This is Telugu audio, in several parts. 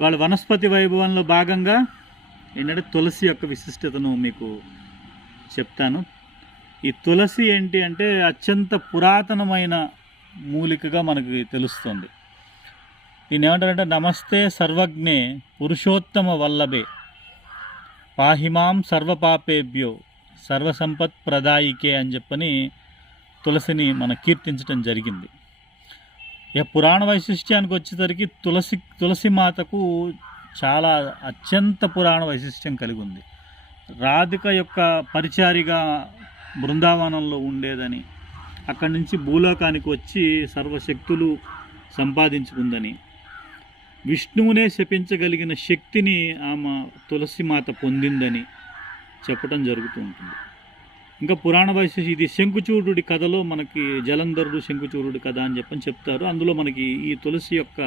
వాళ్ళ వనస్పతి వైభవంలో భాగంగా ఏంటంటే తులసి యొక్క విశిష్టతను మీకు చెప్తాను. ఈ తులసి ఏంటి అంటే అత్యంత పురాతనమైన మూలికగా మనకి తెలుస్తుంది. దీన్ని ఏమంటారంటే నమస్తే సర్వజ్ఞే పురుషోత్తమ వల్లభే పాహిమాం సర్వపాపేభ్యో సర్వసంపత్ ప్రదాయికే అని చెప్పని తులసిని మనం కీర్తించడం జరిగింది. ఇక పురాణ వైశిష్ట్యానికి వచ్చేసరికి తులసి తులసి మాతకు చాలా అత్యంత పురాణ వైశిష్ట్యం కలిగి ఉంది రాధిక యొక్క పరిచారిగా బృందావనంలో ఉండేదని అక్కడి నుంచి భూలోకానికి వచ్చి సర్వశక్తులు సంపాదించుకుందని విష్ణువునే శపించగలిగిన శక్తిని ఆమె తులసి మాత పొందిందని చెప్పడం జరుగుతూ ఉంటుంది. ఇంకా పురాణ వైశేషి ఇది శంకుచూడుడి కథలో మనకి జలంధరుడు శంకుచూరుడి కథ అని చెప్పని చెప్తారు. అందులో మనకి ఈ తులసి యొక్క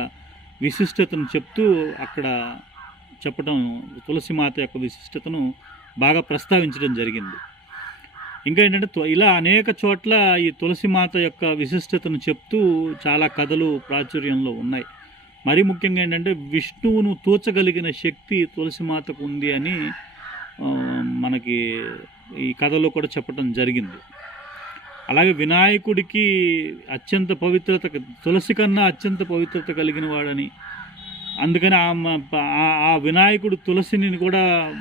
విశిష్టతను చెప్తూ అక్కడ చెప్పడం తులసి మాత యొక్క విశిష్టతను బాగా ప్రస్తావించడం జరిగింది. ఇంకా ఏంటంటే ఇలా అనేక చోట్ల ఈ తులసి మాత యొక్క విశిష్టతను చెప్తూ చాలా కథలు ప్రాచుర్యంలో ఉన్నాయి. మరీ ముఖ్యంగా ఏంటంటే విష్ణువును తూచగలిగిన శక్తి తులసి మాతకు ఉంది అని మనకి ఈ కథలో కూడా చెప్పడం జరిగింది. అలాగే వినాయకుడికి అత్యంత పవిత్రత తులసి కన్నా అత్యంత పవిత్రత కలిగిన వాడని. అందుకని ఆ ఆ- వినాయకుడు తులసిని కూడా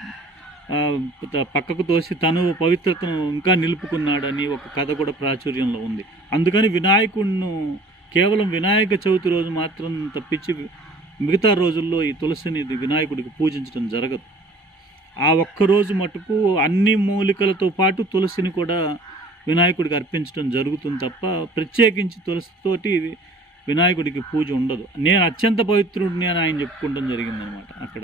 పక్కకు తోసి తను పవిత్రతను ఇంకా నిలుపుకున్నాడని ఒక కథ కూడా ప్రాచుర్యంలో ఉంది. అందుకని వినాయకుడిను కేవలం వినాయక చవితి రోజు మాత్రం తప్పించి మిగతా రోజుల్లో ఈ తులసిని వినాయకుడికి పూజించడం జరగదు. ఆ ఒక్క రోజు మటుకు అన్ని మూలికలతో పాటు తులసిని కూడా వినాయకుడికి అర్పించడం జరుగుతుంది తప్ప ప్రత్యేకించి తులసితోటి వినాయకుడికి పూజ ఉండదు. నేను అత్యంత పవిత్రుడిని అని ఆయన చెప్పుకోవడం జరిగిందనమాట అక్కడ.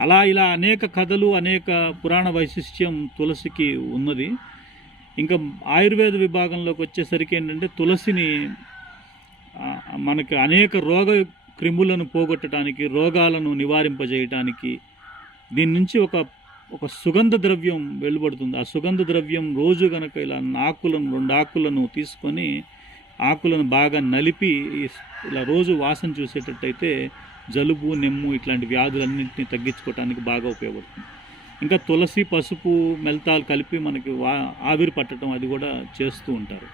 అలా ఇలా అనేక కథలు అనేక పురాణ వైశిష్ట్యం తులసికి ఉన్నది. ఇంకా ఆయుర్వేద విభాగంలోకి వచ్చేసరికి ఏంటంటే తులసిని మనకి అనేక రోగ క్రిములను పోగొట్టడానికి రోగాలను నివారింపజేయటానికి దీని నుంచి ఒక ఒక సుగంధ ద్రవ్యం వెలువడుతుంది. ఆ సుగంధ ద్రవ్యం రోజు గనక ఇలా ఆకులను రెండు ఆకులను తీసుకొని ఆకులను బాగా నలిపి ఇలా రోజు వాసన చూసేటట్టయితే జలుబు నెమ్ము ఇట్లాంటి వ్యాధులన్నింటినీ తగ్గించుకోవడానికి బాగా ఉపయోగపడుతుంది. ఇంకా తులసి పసుపు మెల్తాలు కలిపి మనకి వా ఆవిరి పట్టడం అది కూడా చేస్తూ ఉంటారు.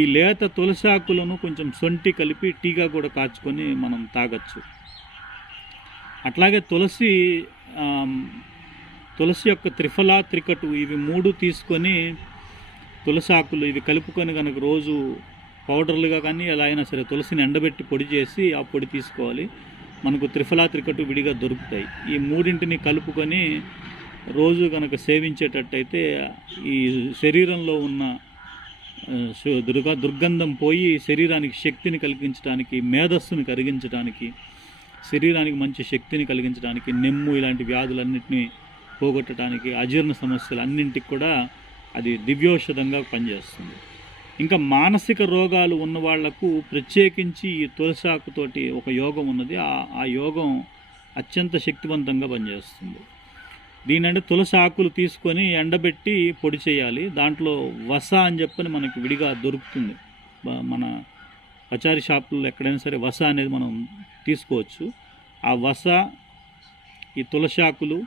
ఈ లేత తులసి ఆకులను కొంచెం సొంటి కలిపి టీగా కూడా కాచుకొని మనం తాగొచ్చు. అట్లాగే తులసి తులసి యొక్క త్రిఫల త్రికటు ఇవి మూడు తీసుకొని తులసి ఆకులు ఇవి కలుపుకొని కనుక రోజు పౌడర్లుగా కానీ ఎలా అయినా సరే తులసిని ఎండబెట్టి పొడి చేసి ఆ పొడి తీసుకోవాలి. మనకు త్రిఫలా త్రికటు విడిగా దొరుకుతాయి. ఈ మూడింటిని కలుపుకొని రోజు కనుక సేవించేటట్టయితే ఈ శరీరంలో ఉన్న దుర్గా దుర్గ దుర్గంధం పోయి శరీరానికి శక్తిని కలిగించడానికి మేధస్సుని కరిగించడానికి శరీరానికి మంచి శక్తిని కలిగించడానికి నెమ్ము ఇలాంటి వ్యాధులన్నింటినీ పోగొట్టడానికి అజీర్ణ సమస్యలు అన్నింటికి కూడా అది దివ్యౌషధంగా పనిచేస్తుంది. ఇంకా మానసిక రోగాలు ఉన్న వాళ్ళకు ప్రత్యేకించి ఈ తులసాకుతోటి ఒక యోగం ఉన్నది. ఆ యోగం అత్యంత శక్తివంతంగా పనిచేస్తుంది. దీనంటే అంటే తులసి ఆకులు తీసుకొని ఎండబెట్టి పొడి చేయాలి. దాంట్లో వస అని చెప్పని మనకి విడిగా దొరుకుతుంది. మన పచారీ షాపుల్లో ఎక్కడైనా సరే వస అనేది మనం తీసుకోవచ్చు. ఆ వస ఈ తులసాకులు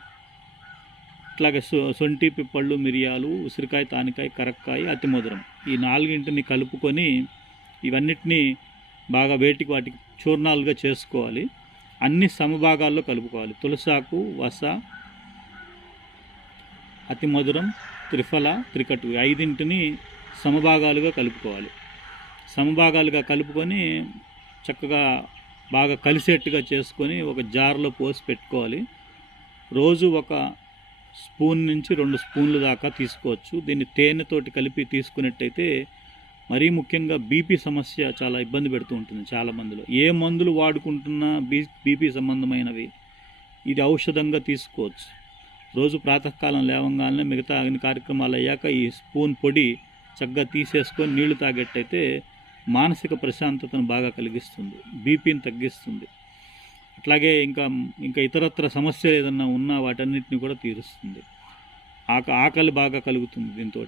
ఇట్లాగే సొ సొంటి పిప్పళ్ళు మిరియాలు ఉసిరికాయ తానికాయ కరక్కాయ అతి మధురం. ఈ నాలుగింటిని కలుపుకొని ఇవన్నిటిని బాగా వేటికి వాటికి చూర్ణాలుగా చేసుకోవాలి. అన్ని సమభాగాల్లో కలుపుకోవాలి. తులసాకు వస అతి మధురం త్రిఫల త్రికటు ఐదింటిని సమభాగాలుగా కలుపుకోవాలి. సమభాగాలుగా కలుపుకొని చక్కగా బాగా కలిసేట్టుగా చేసుకొని ఒక జార్లో పోసి పెట్టుకోవాలి. రోజు ఒక స్పూన్ నుంచి రెండు స్పూన్లు దాకా తీసుకోవచ్చు. దీన్ని తేనెతోటి కలిపి తీసుకున్నట్టయితే మరీ ముఖ్యంగా బీపీ సమస్య చాలా ఇబ్బంది పెడుతూ ఉంటుంది చాలామందిలో ఏ మందులు వాడుకుంటున్నా బీ బీపీ సంబంధమైనవి ఇది ఔషధంగా తీసుకోవచ్చు. రోజు ప్రాతకాలం లేవంగానే మిగతా అన్ని కార్యక్రమాలు అయ్యాక ఈ స్పూన్ పొడి చక్కగా తీసేసుకొని నీళ్ళు తాగేట్టయితే మానసిక ప్రశాంతతను బాగా కలిగిస్తుంది. బీపీని తగ్గిస్తుంది. అట్లాగే ఇంకా ఇంకా ఇతరత్ర సమస్యలు ఏదన్నా ఉన్నా వాటన్నిటిని కూడా తీరుస్తుంది. ఆక ఆకలి బాగా కలుగుతుంది దీంతో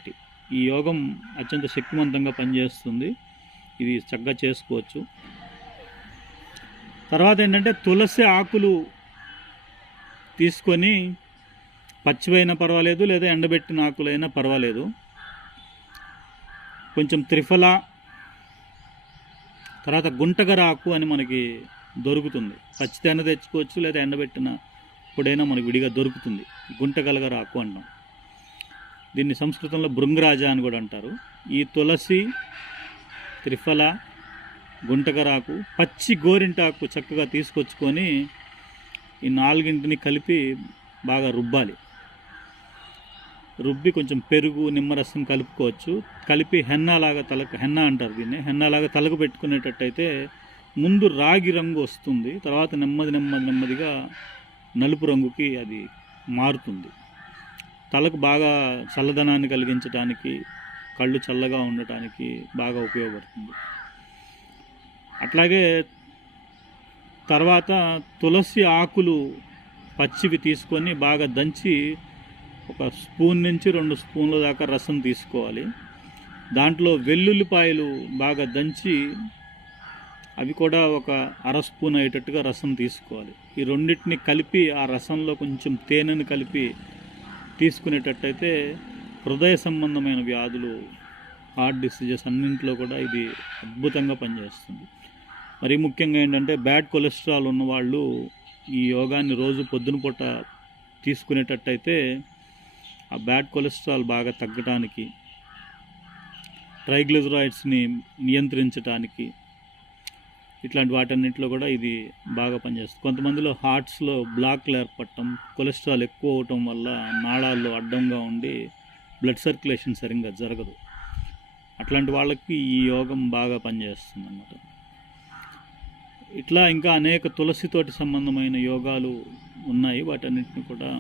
ఈ యోగం అత్యంత శక్తివంతంగా పనిచేస్తుంది. ఇది చక్కగా చేసుకోవచ్చు. తర్వాత ఏంటంటే తులసి ఆకులు తీసుకొని పచ్చివైనా పర్వాలేదు లేదా ఎండబెట్టిన ఆకులైనా పర్వాలేదు. కొంచెం త్రిఫల తర్వాత గుంటగరాకు అని మనకి దొరుకుతుంది. పచ్చితేన తెచ్చుకోవచ్చు లేదా ఎండబెట్టిన ఎప్పుడైనా మనకి విడిగా దొరుకుతుంది. గుంటగలగరాకు అంటాం. దీన్ని సంస్కృతంలో భృంగరాజ అని కూడా అంటారు. ఈ తులసి త్రిఫల గుంటగరాకు పచ్చి గోరింటాకు చక్కగా తీసుకొచ్చుకొని ఈ నాలుగింటిని కలిపి బాగా రుబ్బాలి. రుబ్బి కొంచెం పెరుగు నిమ్మరసం కలుపుకోవచ్చు. కలిపి హెన్నాలాగా తలకు హెన్నా అంటారు దీన్ని. హెన్నాలాగా తలకు పెట్టుకునేటట్టయితే ముందు రాగి రంగు వస్తుంది. తర్వాత నెమ్మది నెమ్మది నెమ్మదిగా నలుపు రంగుకి అది మారుతుంది. తలకు బాగా చల్లదనాన్ని కలిగించడానికి కళ్ళు చల్లగా ఉండటానికి బాగా ఉపయోగపడుతుంది. అట్లాగే తర్వాత తులసి ఆకులు పచ్చివి తీసుకొని బాగా దంచి ఒక స్పూన్ నుంచి రెండు స్పూన్ల దాకా రసం తీసుకోవాలి. దాంట్లో వెల్లుల్లిపాయలు బాగా దంచి అవి కూడా ఒక అర స్పూన్ అయ్యేటట్టుగా రసం తీసుకోవాలి. ఈ రెండింటిని కలిపి ఆ రసంలో కొంచెం తేనెను కలిపి తీసుకునేటట్టయితే హృదయ సంబంధమైన వ్యాధులు హార్ట్ డిసీజెస్ అన్నింటిలో కూడా ఇది అద్భుతంగా పనిచేస్తుంది. మరి ముఖ్యంగా ఏంటంటే బ్యాడ్ కొలెస్ట్రాల్ ఉన్నవాళ్ళు ఈ యోగాన్ని రోజు పొద్దున పూట తీసుకునేటట్టయితే ఆ బ్యాడ్ కొలెస్ట్రాల్ బాగా తగ్గడానికి ట్రైగ్లిజరాయిడ్స్ని నియంత్రించడానికి ఇట్లాంటి వాటన్నిటిలో కూడా ఇది బాగా పనిచేస్తుంది. కొంతమందిలో హార్ట్స్లో బ్లాక్లు ఏర్పడటం కొలెస్ట్రాల్ ఎక్కువ అవటం వల్ల నాళాల్లో అడ్డంగా ఉండి బ్లడ్ సర్క్యులేషన్ సరిగ్గా జరగదు. అట్లాంటి వాళ్ళకి ఈ యోగం బాగా పనిచేస్తుంది అన్నమాట ఇట్లా ఇంకా అనేక తులసితోటి సంబంధమైన యోగాలు ఉన్నాయి. వాటన్నిటిని కూడా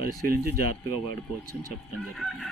పరిశీలించి జాగ్రత్తగా వాడుకోవచ్చు అని చెప్పడం జరుగుతుంది.